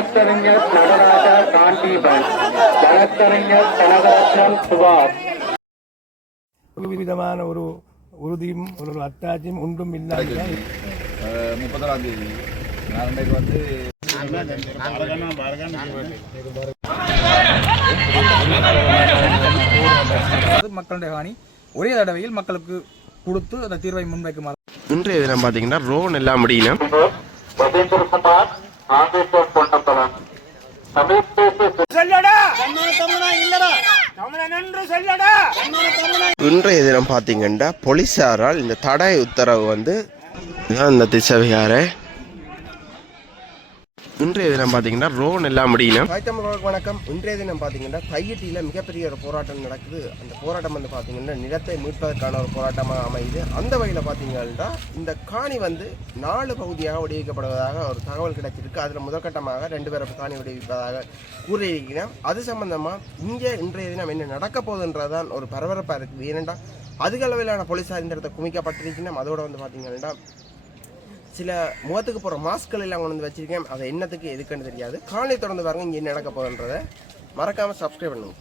வழக்கறிஞர் நடராஜ காண்டீபன், வழக்கறிஞர் கனகரத்னம் சுபாஷ். விதமான ஒரு உறுதியும் ஒரு அத்தாட்சியும் ஒன்றும் இல்லாமல் 30ஆம் தேதி நாளைக்கு வந்து மக்களுடைய காணி ஒரே தடவையில் மக்களுக்கு கொடுத்து அந்த தீர்வை முன்வைக்குமாறு. இன்றைய தினம் பார்த்தீங்கன்னா ரோன் எல்லாம் முடியும். இன்றைய தினம் பார்த்தீங்கன்னா போலீசாரால் இந்த தடை உத்தரவு வந்து இந்த திசைவிகார இன்றைய தினம் பார்த்தீங்கன்னா ரோன் எல்லாம் முடியும். வணக்கம். இன்றைய தினம் பார்த்தீங்கன்னா தையிட்டியில் மிகப்பெரிய ஒரு போராட்டம் நடக்குது. அந்த போராட்டம் வந்து பார்த்தீங்கன்னா நிலத்தை மீட்பதற்கான ஒரு போராட்டமாக அமையுது. அந்த வகையில் பார்த்தீங்கன்னா இந்த காணி வந்து 4 பகுதியாக விடுவிக்கப்படுவதாக ஒரு தகவல் கிடைச்சிருக்கு. அதில் முதற்கட்டமாக 2 பேருக்கு காணி விடுவிப்பதாக கூறியிருக்கிறேன். அது சம்பந்தமாக இங்கே இன்றைய தினம் என்ன நடக்க போகுதுன்றதான் ஒரு பரபரப்பாக இருக்குது. ஏனென்றா அதிக அளவிலான போலீஸார் இந்த இடத்தை குமிக்கப்பட்டிருக்கணும். அதோடு வந்து பார்த்தீங்கன்னா சில முகத்துக்கு போகிற மாஸ்க்கள் எல்லாம் கொண்டு வந்து வச்சிருக்கேன். அதை என்னத்துக்கு எதுக்குன்னு தெரியாது. காலை தொடர்ந்து பாருங்க இங்கே என்ன நடக்க போகுதுன்றதை மறக்காம சப்ஸ்கிரைப் பண்ணுங்க.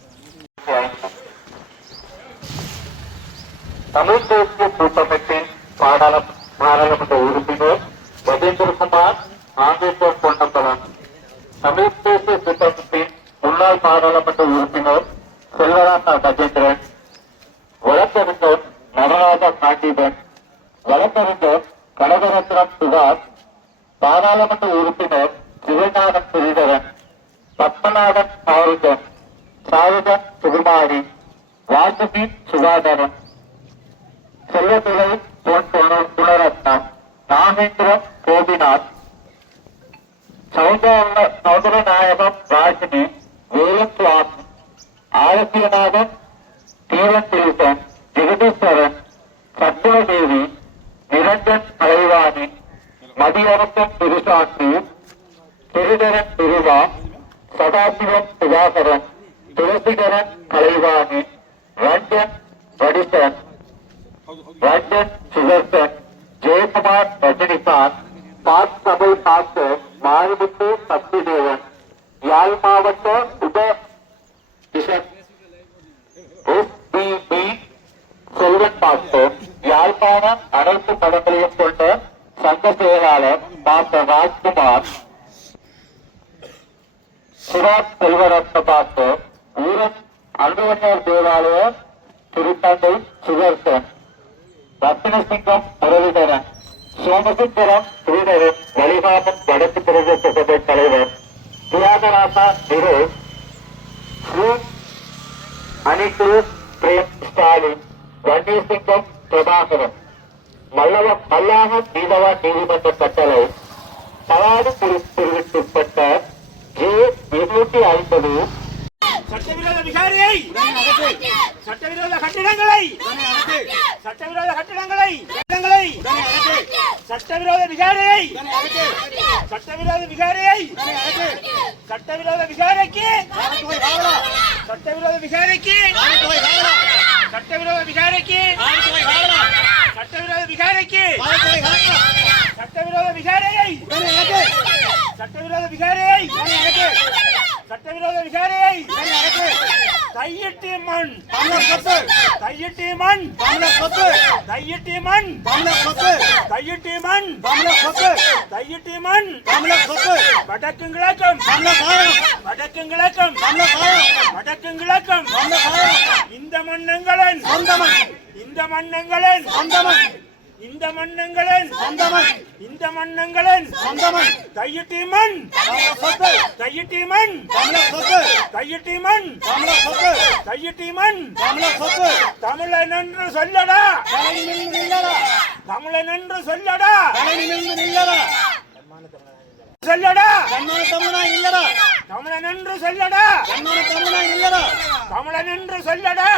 தமிழ் தேசிய கூட்டமைப்பின் பாராளுமன்ற உறுப்பினர் கஜேந்திரகுமார் நாகேஸ்வர் பொன்னம்பலம், தமிழ் தேசிய கூட்டமைப்பின் முன்னாள் பாராளுமன்ற உறுப்பினர் செல்வராசா கஜேந்திரன், வழக்கறிஞர் நடராஜா காண்டீபன், வழக்கறிஞர் கனகரத்னம் சுபாஷ், பாராளுமன்ற உறுப்பினர் சிவஞானம் ஸ்ரீதரன், பத்மநாதன் ஆருடன், சாரதன் சுகுமாரி, வாசுகி சுகாதரன், செல்வத்துறை குணரத்னம், நாகேந்திரன் கோபிநாத், சௌதரநாயகம் ராஜினி, வேலசுவாமி, ஆரோக்கியநாதன், தீரன் திலீபன், ஜெகதீஸ்வரன், சத்குணதேவி, நிரஞ்சன் அலைவாணி, மதியரசன் திருசாந்தி, திருதரன் திருவா, சதாசிவன் சுதாகரன், துளசிகரன் கலைவாணி, ரஞ்சன் வடிசன், ரஞ்சன் சுதர்சன், ஜெயக்குமார் ரஜினிகாந்த், பாஸ் சபை பாஸ்டர் மாரிமுத்து சக்திதேவன், யாழ் மாவட்ட உப SBB செல்வன் பாஸ்டர், யாழ்ப்பாணம் அனைத்து படங்களையும் கொண்ட சங்க செயலாளர் டாக்டர் ராஜ்குமார், சுராஜ் செல்வரத்ன பாஸ்டர், ஊரன் அன்புவண்ணர் தேவாலய திருத்தந்தை சுதர்சன், ரத்னசிங்கம் முரளிதரன், சோமசுந்தரம் ஸ்ரீதரன், வலிகாமன் வடக்கு பிரதேச சபை தலைவர், தியாகராசா நிரோஷ், அனிகு பிரேம் ஸ்டாலின், வன்னியசிங்கம் பிரபாகரன், மல்லாக நீதவான் நீதிமன்ற கட்டளை, தவாறு பிரிவுக்குட்பட்ட J250 சட்டவிரோத விகாரியை, சட்டவிரோத கட்டிடங்களை, சட்டவிரோத கட்டிடங்களை, சட்டவிரோத விகாரியை, சட்டவிரோத விகாரியை, சட்டவிரோத விகாரிக்கு, சட்டவிரோத விகாரிக்கு, சட்டவிரோத விகாரிக்கு, சட்டவிரோத விகாரிக்கு, சட்டவிரோத விகாரியை, சட்டவிரோத விகாரியை, சட்டவிரோத விகாரியை, கையிட்டி மண், கையிட்டி மண், கையிட்டி மண், கையிட்டி மண், கையிட்டி மண், வடக்கும் கிழக்கும், வடக்கும் கிழக்கும், வடக்கும் கிழக்கும், இந்த மன்னங்களின், இந்த மன்னங்களின், இந்த மன்னங்களின், இந்த மன்னங்களின் கையிட்டி மண், கையிட்டி மண், கையிட்டி மண், கையிட்டி மண், தமிழன் என்று சொல்லடா, தமிழன் என்று சொல்லடா, சொல்லடா, தமிழன் என்று சொல்லடா, தமிழன் என்று சொல்லடா,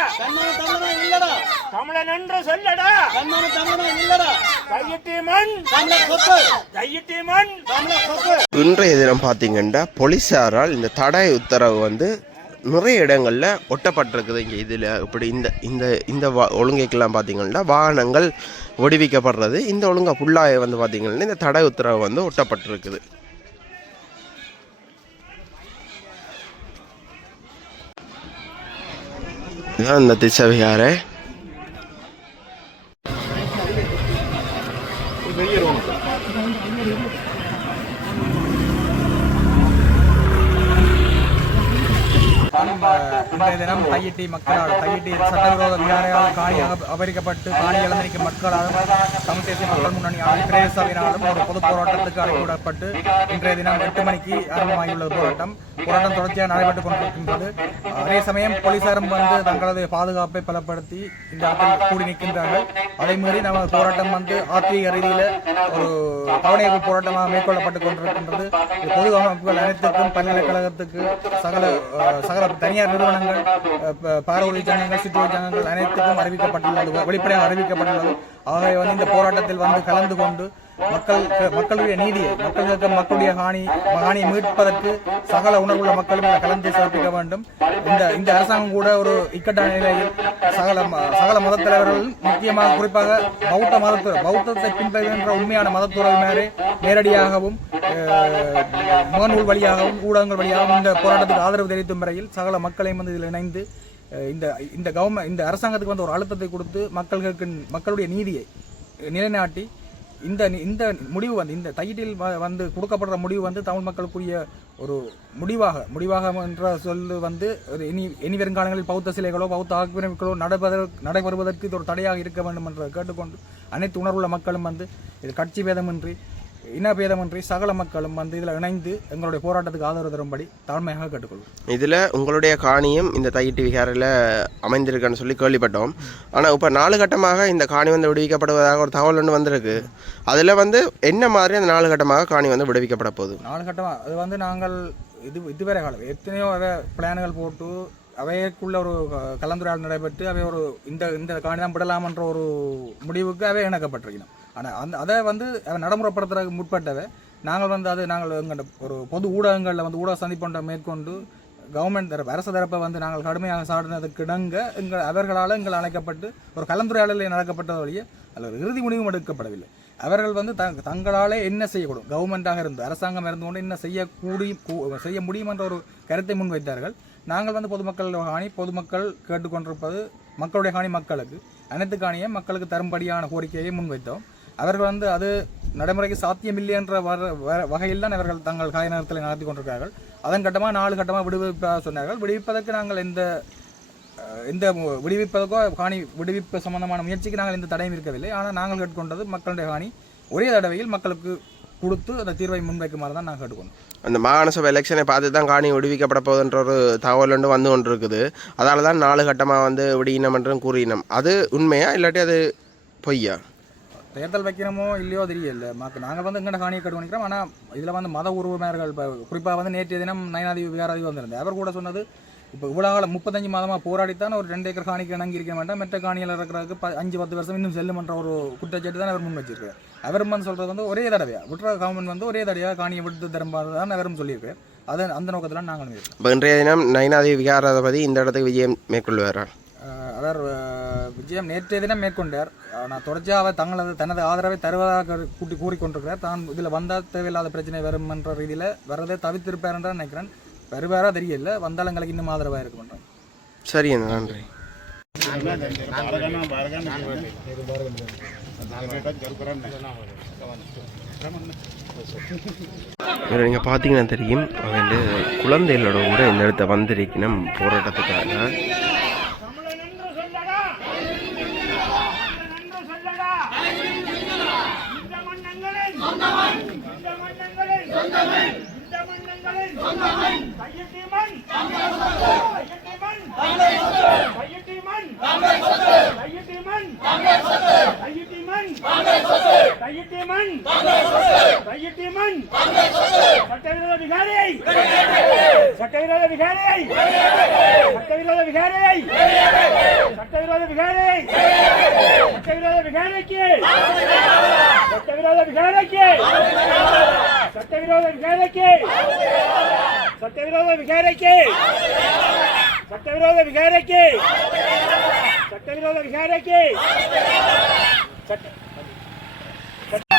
தமிழன் என்று சொல்லடா, கையிட்டி மண், கையிட்டி மண். இன்றைய தினம் பார்த்தீங்கன்னா போலீசாரால் இந்த தடை உத்தரவு வந்து நிறைய இடங்களில் ஒட்டப்பட்டிருக்குது. இங்கே இதில் இப்படி இந்த ஒழுங்கைக்கெல்லாம் பார்த்தீங்கன்னா வாகனங்கள் ஒடிவிக்கப்படுறது. இந்த ஒழுங்கை ஃபுல்லாக வந்து பார்த்தீங்கன்னா இந்த தடை உத்தரவு வந்து ஒட்டப்பட்டிருக்குது. இதுதான் இந்த திசை விகாரை. இன்றைய தினம் தையிட்டி மக்களால் தையிட்டி சட்டவிரோத விகாரையால் காணி அபகரிக்கப்பட்டு காணி இழந்திருக்கும் மக்களாலும் தமிழ் தேசிய மக்கள் முன்னணியாலும் பிரதேசவினாலும் ஒரு பொது போராட்டத்துக்கு அழைக்கப்பட்டு இன்றைய தினம் 8 மணிக்கு ஆரம்பமாகியுள்ளது போராட்டம் தொடர்ச்சியாக நடைபெற்றுக் கொண்டிருக்கின்றது. அதே சமயம் போலீசாரும் வந்து தங்களது பாதுகாப்பை பலப்படுத்தி இந்த இடத்தில் கூடி நிற்கின்றார்கள். அதே மீறி நம்ம போராட்டம் வந்து ஆத்மீக ரீதியில் ஒரு கவனிப்பு போராட்டமாக மேற்கொள்ளப்பட்டுக் கொண்டிருக்கின்றது. பொது அமைப்புகள் அனைத்துக்கும் பல்கலைக்கழகத்துக்கு சகல தனியார் நிறுவனங்கள் பாரவொலி சங்கங்கள் சிற்றொழி சங்கங்கள் அனைத்துக்கும் அறிவிக்கப்பட்டுள்ளது, வெளிப்படையாக அறிவிக்கப்பட்டுள்ளது. ஆகவே வந்து இந்த போராட்டத்தில் வந்து கலந்து கொண்டு மக்களுடைய நீதியை மக்களுடைய காணியை மீட்பதற்கு சகல உணர்வுள்ள மக்களும் கலந்து சிறப்பிக்க வேண்டும். இந்த அரசாங்கம் கூட ஒரு இக்கட்டான நிலையில் சகல மதத் தலைவர்கள் முக்கியமாக குறிப்பாக பௌத்தத்தை பின்பற்றுகின்ற உண்மையான மதத்துறவினரே நேரடியாகவும் முகநூல் வழியாகவும் ஊடகங்கள் வழியாகவும் இந்த போராட்டத்துக்கு ஆதரவு தெரிவிக்கும் வரையில் சகல மக்களையும் வந்து இதில் இணைந்து இந்த அரசாங்கத்துக்கு வந்து ஒரு அழுத்தத்தை கொடுத்து மக்களுடைய நீதியை நிலைநாட்டி இந்த முடிவு வந்து இந்த தையிட்டில் வந்து கொடுக்கப்படுற முடிவு வந்து தமிழ் மக்களுக்குரிய ஒரு முடிவாக என்ற சொல்லு வந்து இனி வருங்காலங்களில் பௌத்த சிலைகளோ பௌத்த ஆக்கிரமிப்புகளோ நடைபெறுவதற்கு இது ஒரு தடையாக இருக்க வேண்டும் என்று கேட்டுக்கொண்டு அனைத்து உணர்வுள்ள மக்களும் வந்து இது கட்சி பேதமின்றி இனபேதமின்றி சகல மக்களும் வந்து இதில் இணைந்து எங்களுடைய போராட்டத்துக்கு ஆதரவு தரும்படி தாழ்மையாக கேட்டுக்கொள்வோம். இதில் உங்களுடைய காணியும் இந்த தையிட்டி விகாரையில் அமைந்திருக்குன்னு சொல்லி கேள்விப்பட்டோம். ஆனால் இப்போ 4 கட்டமாக இந்த காணி வந்து விடுவிக்கப்படுவதாக ஒரு தகவல் ஒன்று வந்திருக்கு. அதில் வந்து என்ன மாதிரி அந்த 4 கட்டமாக காணி வந்து விடுவிக்கப்பட போகுது? 4 கட்டமாக அது வந்து நாங்கள் இதுவரை காலம் எத்தனையோ பிளான்கள் போட்டு அவைக்குள்ள ஒரு கலந்துரையாடல் நடைபெற்று அவை ஒரு இந்த காணி தான் விடலாம் என்ற ஒரு முடிவுக்கு அவை இணக்கப்பட்டிருக்கணும். ஆனால் அதை வந்து நடைமுறைப்படுத்துறதுக்கு முற்பட்டவை நாங்கள் வந்து எங்கள் ஒரு பொது ஊடகங்களில் வந்து ஊடக சந்திப்பொன்றை மேற்கொண்டு கவர்மெண்ட் தரப்பு அரசு தரப்பை வந்து நாங்கள் கடுமையாக சாடினதுக்கு இணங்க அவர்களால் எங்கள் அழைக்கப்பட்டு ஒரு கலந்துரையாடலில் நடக்கப்பட்டது வழியே அதில் இறுதி முடிவும் எடுக்கப்படவில்லை. அவர்கள் வந்து தங்களாலே என்ன செய்யக்கூடும், கவர்மெண்ட்டாக இருந்து அரசாங்கம் இருந்து கொண்டு என்ன செய்ய முடியும் என்ற ஒரு கருத்தை முன்வைத்தார்கள். நாங்கள் வந்து பொதுமக்கள் கேட்டுக்கொண்டிருப்பது மக்களுடைய காணி மக்களுக்கு அனைத்து காணியை மக்களுக்கு தரும்படியான கோரிக்கையை முன்வைத்தோம். அவர்கள் வந்து அது நடைமுறைக்கு சாத்தியமில்லை என்ற வகையில் தான் அவர்கள் தங்கள் காய நேரத்தில் நடத்தி கொண்டிருக்கிறார்கள். அதன் கட்டமாக 4 கட்டமாக விடுவிப்பதாக சொன்னார்கள். விடுவிப்பதற்கு நாங்கள் இந்த விடுவிப்பதற்கோ காணி விடுவிப்பு சம்பந்தமான முயற்சிக்கு நாங்கள் எந்த தடையும் இருக்கவில்லை. ஆனால் நாங்கள் கேட்டுக்கொண்டது மக்களுடைய காணி ஒரே தடவையில் மக்களுக்கு கொடுத்து அந்த தீர்வை முன்வைக்குமாறு தான் நாங்கள் கேட்டுக்கொண்டோம். அந்த மாகாண சபை எலெக்ஷனை பார்த்து தான் காணி விடுவிக்கப்பட போகுதுன்ற ஒரு தகவல் வந்து கொண்டு இருக்குது. அதனால தான் 4 கட்டமாக வந்து விடியினம் என்றும் கூறினோம். அது உண்மையா இல்லாட்டி அது பொய்யா? தேர்தல் வைக்கிறோமோ இல்லையோ தெரியல. நாங்கள் வந்து எங்கள்கிட்ட காணியை கட்டு பண்ணிக்கிறோம். ஆனால் இதில் வந்து மத உறவினர்கள் குறிப்பாக வந்து நேற்றைய தினம் நயனாதிபதி விகாராதிபதி வந்திருந்தேன். அவர் கூட சொன்னது இப்போ இவ்வளோ காலம் 35 மாதமாக போராடித்தான் ஒரு 2 ஏக்கர் காணிக்கு இணங்கி இருக்க வேண்டாம், மற்ற காணியில் இருக்கிறதுக்கு 5-10 வருஷம் இன்னும் செல்லுமன்ற ஒரு குற்றச்சாட்டு தான் அவர் முன் வச்சிருக்காரு. அவரும் வந்து சொல்கிறது வந்து ஒரே தடவையாக விட்டுற கவர்மெண்ட் வந்து ஒரே தடவையாக காணியை விட்டு தரும்பாது தான் அவரும் சொல்லியிருக்காரு. அது அந்த நோக்கத்தில் நாங்கள் இருக்கோம். இப்போ இன்றைய தினம் நயனாதிபதி விகாராதிபதி இந்த இடத்துக்கு விஜயம் மேற்கொள்வார். அவர் விஜயம் நேற்றைய தினம் மேற்கொண்டார். நான் தொடர்ச்சியாக அவர் தனது ஆதரவை தருவதாக கூறிக்கொண்டிருக்கிறார். தான் இதில் வந்தால் தேவையில்லாத பிரச்சனை வரும் என்ற ரீதியில் வரதை தவிர்த்திருப்பார் என்று நினைக்கிறேன். வருவாரா தெரியல, வந்தாலும் எங்களுக்கு இன்னும் ஆதரவாக இருக்க மாட்டோம். சரி, நன்றி. நீங்கள் பார்த்தீங்கன்னா தெரியும், அவங்க குழந்தைகளோட கூட இந்த இடத்த வந்திருக்கணும் போராட்டத்துக்காக.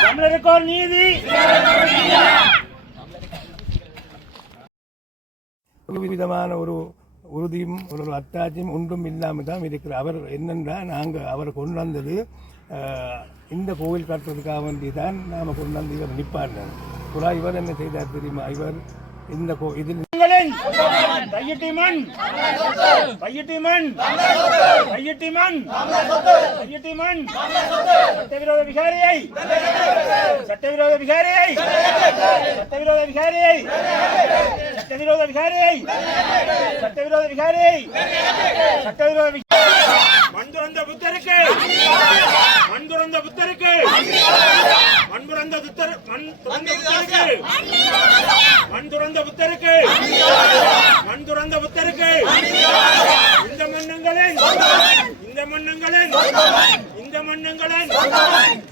தமிழருக்கு நீதி. விதமான ஒரு உறுதியும் ஒரு அத்தாட்சியும் ஒன்றும் இல்லாமல் தான் இருக்கிற அவர் என்னென்னா நாங்கள் அவரை கொண்டு வந்தது இந்த கோவில் கட்டுறதுக்காக வேண்டி தான் நாம் கொண்டு வந்து இவர் நிற்பார். இவர் என்ன செய்தார் தெரியுமா? இவர் இந்த இதில் தையிட்டி மண் தையிட்டி மண் தையிட்டி மண் தையிட்டி மண் சட்டவிரோத விகாரியை சட்டவிரோத விகாரியை சட்டவிரோத விகாரியை சட்டவிரோத விகாரியை சட்டவிரோத விகாரியை சட்டவிரோத மண் துறந்த புத்தருக்கு மண் துறந்த புத்தருக்கு மண் துறந்த புத்தர் மண் துறந்த புத்தருக்கு மண் துறந்த புத்தருக்கு மண் துறந்த புத்தருக்கு இந்த மன்னங்களின் இந்த மன்னங்களின் இந்த மன்னங்களின்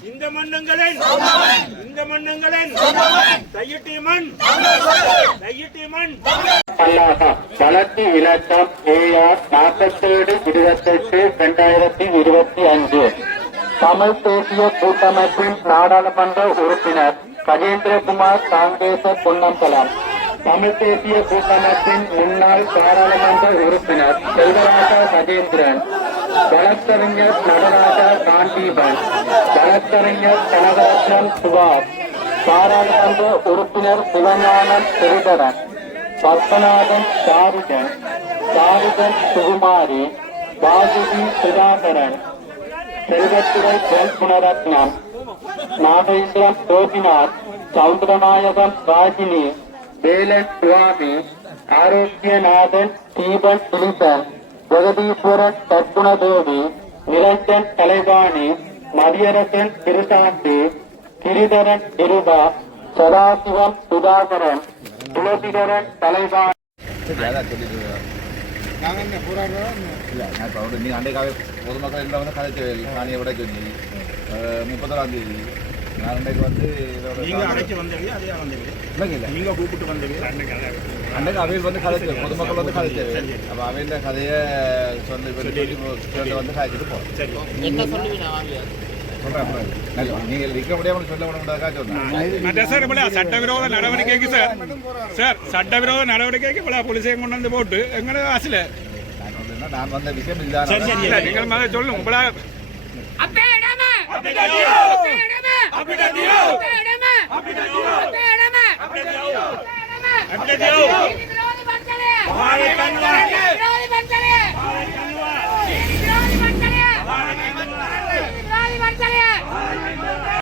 இந்த மன்னங்களின் இந்த மன்னங்களின் தையிட்டி மண் தையிட்டி மண் வளர்ச்சி இலக்கம் AR 47/28/2025 தமிழ் தேசிய கூட்டமைப்பின் நாடாளுமன்ற உறுப்பினர் கஜேந்திரகுமார் காங்கேச பொன்னம்பலம், தமிழ் தேசிய கூட்டமைப்பின் முன்னாள் பாராளுமன்ற உறுப்பினர் செல்வராஜா கஜேந்திரன், வழக்கறிஞர் நடராஜா காண்டீபன், வழக்கறிஞர் கனகரத்னம் சுபாஷ், பாராளுமன்ற உறுப்பினர் சிவஞானம் சிறிதரன், பத்மநாதன் சாரிதன், சாரிதன் சுகுமாரி, வாசுகி சுதாகரன், செல்வத்துறை பொன் குணரத்னம், நாகேஸ்வரம் கோபிநாத், சவுந்தரநாயகம் ராஜினி, வேலன் சுவாமி, ஆரோக்கியநாதன் தீபன் திலிசன், ஜெகதீஸ்வரன் தற்குணதேவி, நிரஞ்சன் கலைவாணி, மதியரசன் திருசாந்தி, கிரிதரன் கிருபா, சதாசிவம் சுதாகரன், துளசிகரன் தலைவாணி. பொதுமக்கள் எல்லாம் வந்து கதைச்சு காணியை விட சொல்லி 31ஆம் தேதி நான் அன்றைக்கு வந்து நீங்க அடைச்சு வந்தீங்க அதே வந்தீங்க நீங்க கூப்பிட்டு வந்தீங்க அன்றைக்கு அவையில் வந்து கதைச்சு பொதுமக்கள் வந்து கதைச்சு அப்போ அவையில் கதையை சொல்லி வந்து கதைச்சிட்டு போகிறோம். நீங்கள் இருக்க முடியாமல் சொல்ல முடியாதுக்காக சொன்னேன். சட்டவிரோத நடவடிக்கைக்கு சார் சட்டவிரோத நடவடிக்கைக்கு பல போலீஸையும் கொண்டு வந்து போட்டு எங்களை ஆசில நான் வந்த விஷயம் இதுதான். நீங்கள் மாதிரி சொல்லுங்க உங்களா அப்படி